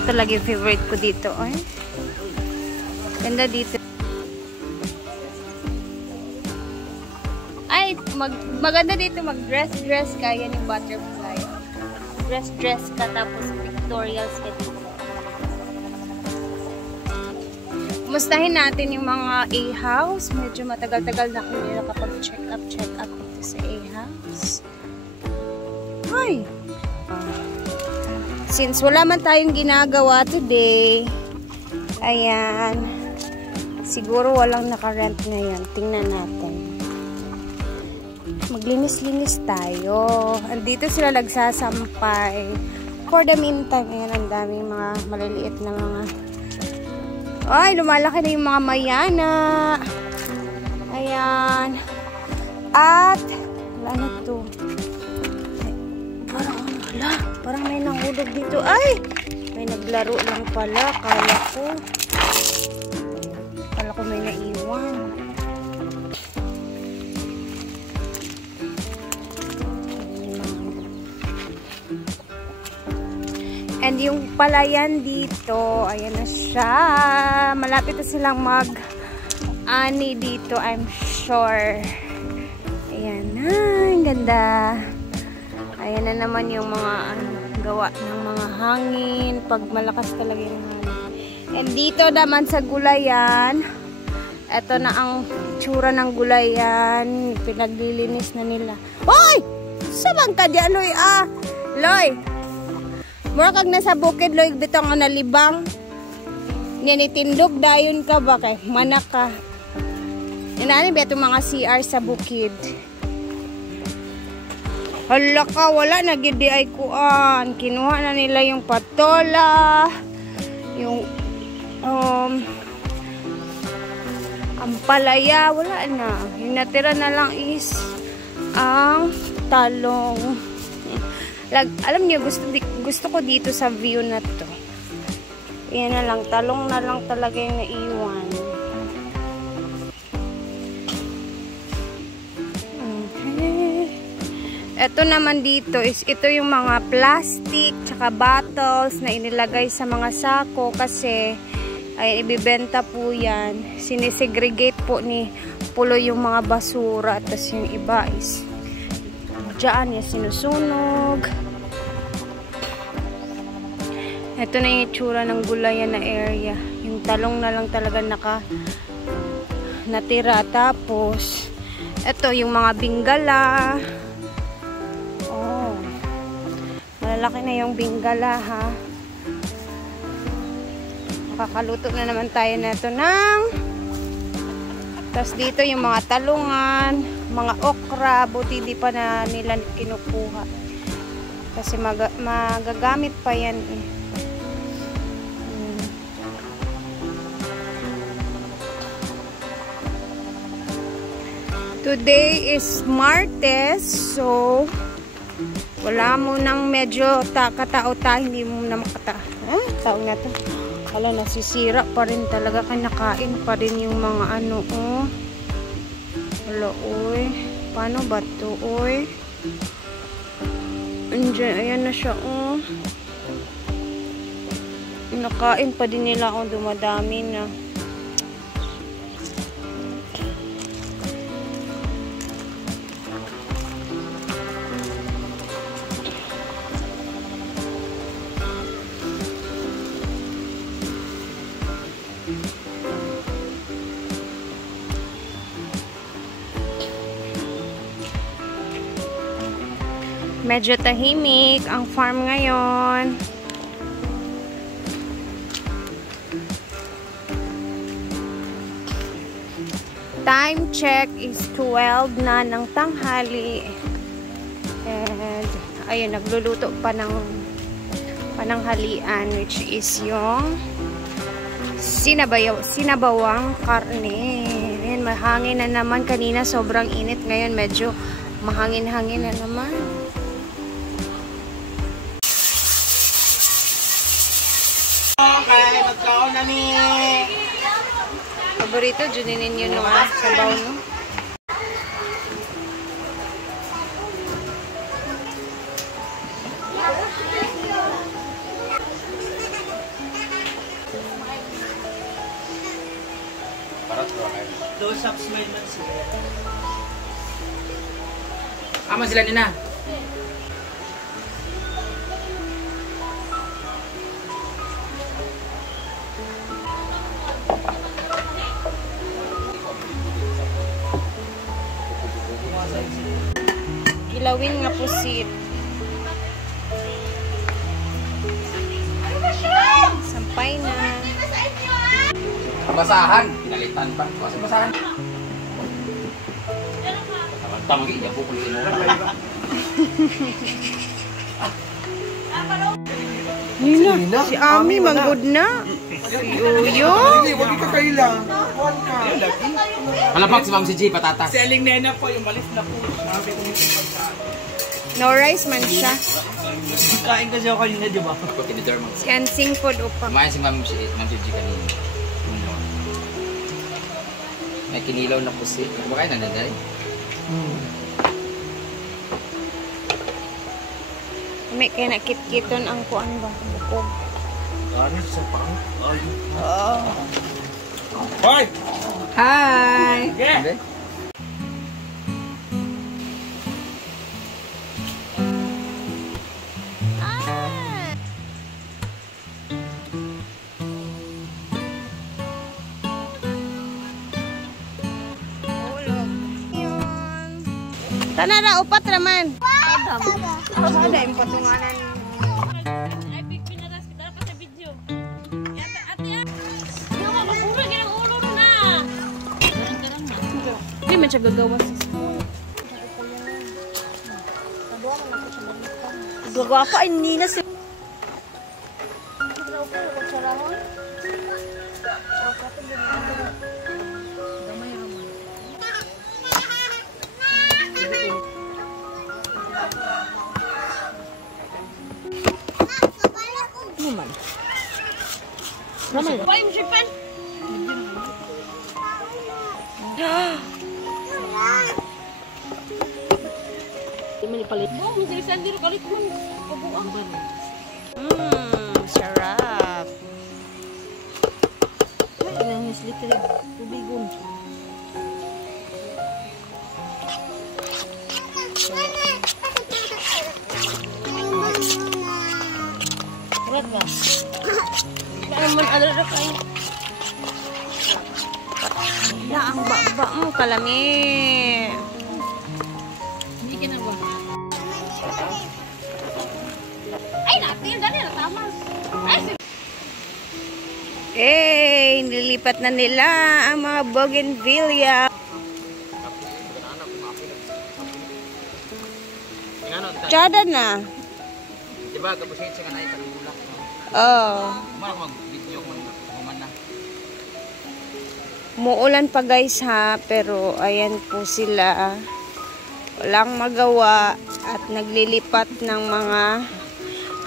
Ito talaga yung favorite ko dito. Ay, ganda dito. Ay, maganda dito mag-dress ka. Yan yung butterfly. Dress ka tapos pictorials ka dito. Kumustahin natin yung mga A-house. Medyo matagal-tagal na kami nakapag-check up dito sa A-house. Ay! Since wala man tayong ginagawa today, ayan, siguro walang nakarent ngayon. Tingnan natin. Maglinis-linis tayo. Andito sila nagsasampay. For the meantime, ayan, ang daming mga maliliit na mga... Ay, lumalaki na yung mga mayana. Ayan. At, wala na to. Parang may nahulog dito. Ay! May naglaro lang pala. Kala ko may naiwan. And yung palayan dito, ayan na siya. Malapit na silang mag-ani dito, I'm sure. Ayan na, ang ganda. Ayan na naman yung mga gawa ng mga hangin. Pag malakas talaga yung hangin. And dito naman sa gulayan, eto na ang tsura ng gulayan. Pinaglilinis na nila. Hoy! Sabang ka dyan, Loy? Loy! Mura kag nasa bukid, Loy, bitang nalibang. Ninitindog, dayon ka ba kay? Manak ka. Yan ba itong mga CR sa bukid? Hala ka, wala na gidi ay kuan. Kinuha na nila yung patola, yung ampalaya, wala na. Yung natira na lang is ang talong. Alam niyo, gusto ko dito sa view na to. Yan na lang, talong na lang talaga yung naiwan. Ito naman dito is ito yung mga plastic tsaka bottles na inilagay sa mga sako kasi ay ibibenta po yan. Sinisegregate po ni Pulo yung mga basura, tapos yung iba is diyan yung sinusunog. Ito na yung itsura ng gulayan na area. Yung talong na lang talaga natira. Tapos ito yung mga binggala. Malalaki na yung binggala, ha. Makakaluto na naman tayo na ito ng... Tapos dito yung mga talungan, mga okra, buti di pa na nila kinukuha. Kasi magagamit pa yan eh. Today is Martes, so... Wala mo nang medyo katao-tao, hindi mo na makata. Taong na to. Wala, nasisira pa rin talaga. Kinakain pa rin yung mga ano, oh. Wala, oy. Paano ba to, oy? Andiyan, ayan na siya, oh. Nakain pa din nila, oh. Dumadami na. Medyo tahimik ang farm ngayon. Time check is 12 na ng tanghali. And ayun, nagluluto pa ng pananghalian, which is yung sinabawang karne. Ayan, mahangin na naman. Kanina sobrang init. Ngayon medyo mahangin-hangin na naman. Okay, magkaon na ni. Paborito, dyan ninyo nung sabaw, no? Low shop smile man sila. Ama sila nina. Kilawin nga pusit. Sampay na. Basahan, pinalitan pa. Kasi basahan. Tama gi, ya po kulitin mo. Nina, si Ami manggod na. Si Uyo. Hindi, wag ka kailang. Kuhan ka. Malapak si Ma'am si G, patatas. Selling nena po, yung balis na po. Sabi ko nito pagkaan. No rice man siya. Kain kasi ako kanina, di ba? Ako tinidor mo. Si Ansing food upa. Kumain si Ma'am si G kanina. May kinilaw na pusi. Kumakain na nanday. May kaya nakit-kiton ang kuan ba? Bukog. Ano sa pang? Hoy! Hi! Okay. Tanara, upat raman. Ada yung patunganan. Ay, big pinaras kita pa sa video. Ate, hindi ko mapapura, ginang ulo na. Garang-garang na. Hindi man siya gagawa sa gagawa pa, ay nina si... Raman. Why mo siya pan? Di man ipalit. Bo, mo sila sandiro kalit man. Pabuang ba? Sarap. Ay, nang slippery. Tubigon. Kurat ba? Naman alala kayo. Ya, ang baba mo, kalami. Hindi ka na ba? Ay, natin. Dali na tama. Ay, Nililipat na nila ang mga bougainvillea. Tsada na. Diba, kapusin siya ka na ikalulak. Oh. Kumara ko mag-video ko na. Muulan pa guys ha, pero ayan po sila. Walang magawa at naglilipat ng mga...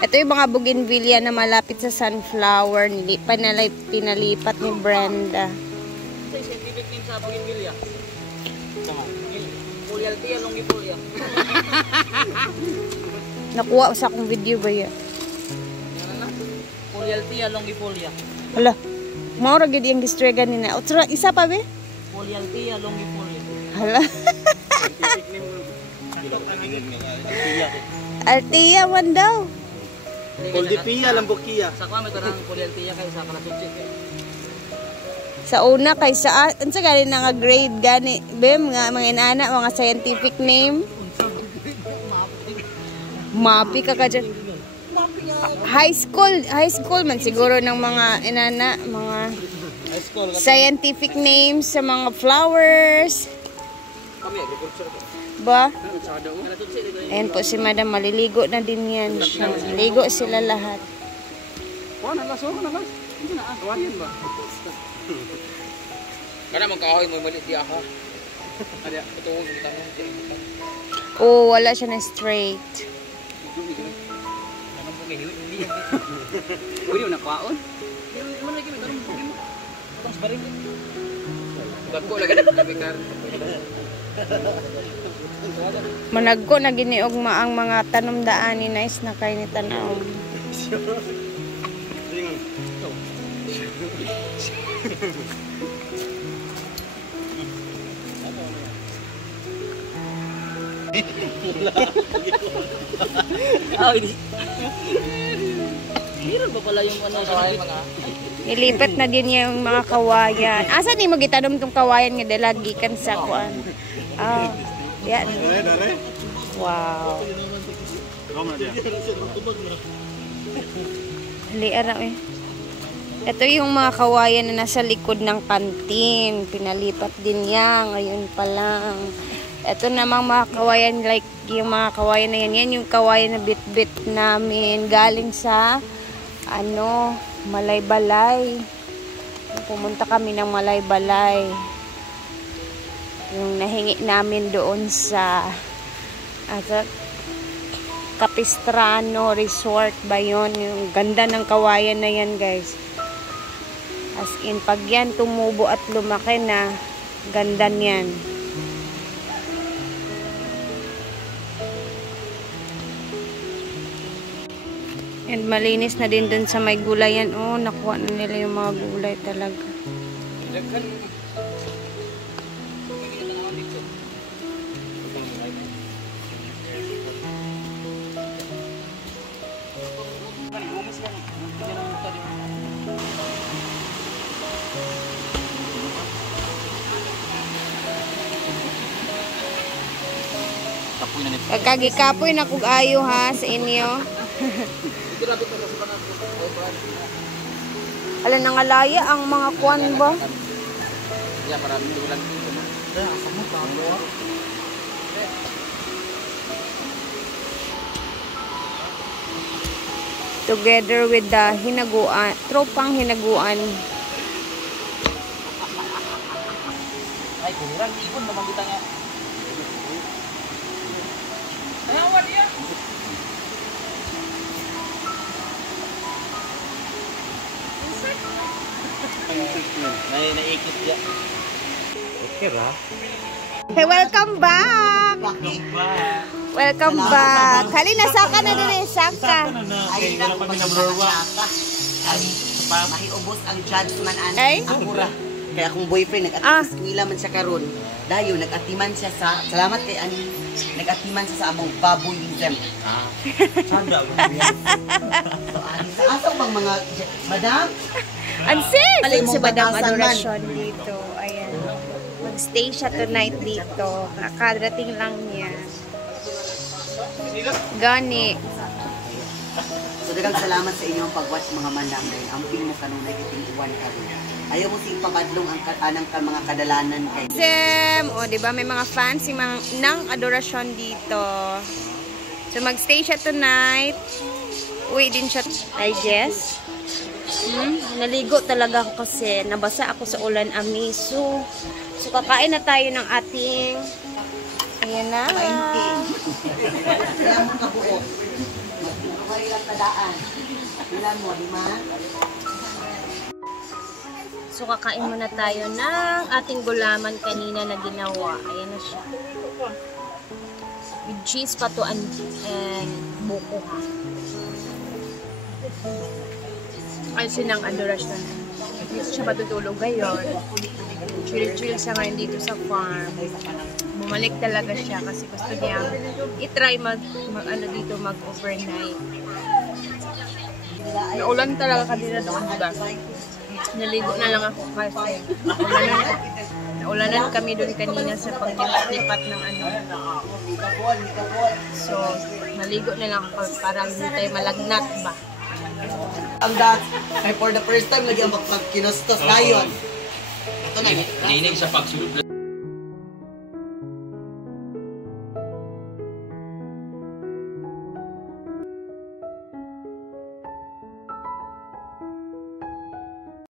Ito yung mga bougainvillea na malapit sa sunflower. Pinalipat ni Brenda. Sa scientific name sa bougainvillea. Tama. Polyalthea longifolia. Nakuha sa akong video ba yan? Yan na. Polyalthea longifolia. Hala, maura gid yung distregan ni na. Otra, isa pa be? Polyalthea longifolia. Hala. Scientific name. Althea man daw. Poldipia, lambukia. Sa kwa may tarang polyalthea kayo sa kalasutsit. Sa una kay sa unsa gani na nga grade gani bem nga mga inana mga scientific name. Mapi ka ka dyan. High school man siguro ng mga inana, mga scientific names sa mga flowers. Kami agriculture ko. Ba? Kalasutsit ito. Ayan po si Madam, maliligo na din yan siya. Ligo sila lahat. Kuha na laso na lang. Hindi na kuha yan ba? Kana magkahoy mo mali di aha. Ada tutuon kita mo. Oh, wala siya na straight. Anong po kayo? Hindi yan. Pwede mo na kwaon? Hindi mo lagi may tarong mo. Tapos barin. Dagko lagi na bikar. Managko na giniugma ang mga tanumdaan ni Nice na kay ni tanaw. Ah, hindi. Meron ba pala yung ano sa mga? Nilipat na din yung mga kawayan. Asa ni mo gitanom tong kawayan nga dala gikan sa kuan? Ah, yan. Wow. Liara eh. Ito yung mga kawayan na nasa likod ng kantin. Pinalipat din yan. Ngayon pa lang. Ito namang mga kawayan, like yung mga kawayan na yan. Yan yung kawayan na bit-bit namin. Galing sa, Malaybalay. Pumunta kami ng Malaybalay. Yung nahingi namin doon sa, Capistrano Resort ba yun? Yung ganda ng kawayan na yan, guys. As in, pag yan tumubo at lumaki na, ganda niyan. And malinis na din dun sa may gulayan. Oh, nakuha na nila yung mga gulay talaga. Pagkagikapoy na kung ayo ha sa inyo. Ala nangalaya ang mga kwan ba? Ya, marami ulan. Together with the hinaguan, tropang hinaguan. Ay, kurang ibon naman kita nga. Ayaw dia. Naikit ya. Okay ra. Hey, welcome back! Welcome back! Kali nasaka na din eh, saka. Ay, wala pa number 1. Mahiubos ang judgment Ay? Amura. Kaya akong boyfriend nag-atiman man siya karon. Dayo nag-atiman siya sa salamat kay ani. Nag-atiman siya sa among baboyism. Sanda ba? So ani sa asaw bang mga madam? Ansik! Alay Si mong Madam batasan man. Adoracion dito. Ayan. Mag-stay siya tonight dito. Kakarating lang niya. Gani. So daghang salamat sa inyong pag-watch mga madam dahil amping mo kanunay kiting uwan karon. Ayaw mo sing pabadlong ang katanang mga kadalanan kay. Sem, o diba may mga fans ng Adoracion dito. So mag-stay siya tonight. Uwi din siya, I guess. Naligo talaga ako kasi nabasa ako sa ulan amiso. So kakain na tayo ng ating ayan na. Ilan mo kabuo. Magkakaway lang tadaan. Ilan mo, di ma? So kakain muna tayo ng ating gulaman kanina na ginawa. Ayan na siya. With cheese pa to and buko ha. Ay sinang Adoracion. Dito siya matutulog ngayon. Chill-chill siya ngayon dito sa farm. Bumalik talaga siya kasi gusto niya i-try dito mag-overnight. Naulan talaga kanina doon, diba? Naligo na lang ako kasi naulanan kami doon kanina sa paglipat ng So, naligo na lang ako para hindi tayo malagnat ba? Ang dat, ay for the first time lagi ang magpagkinustos dayon. Ito na. Nining sa pagsulod.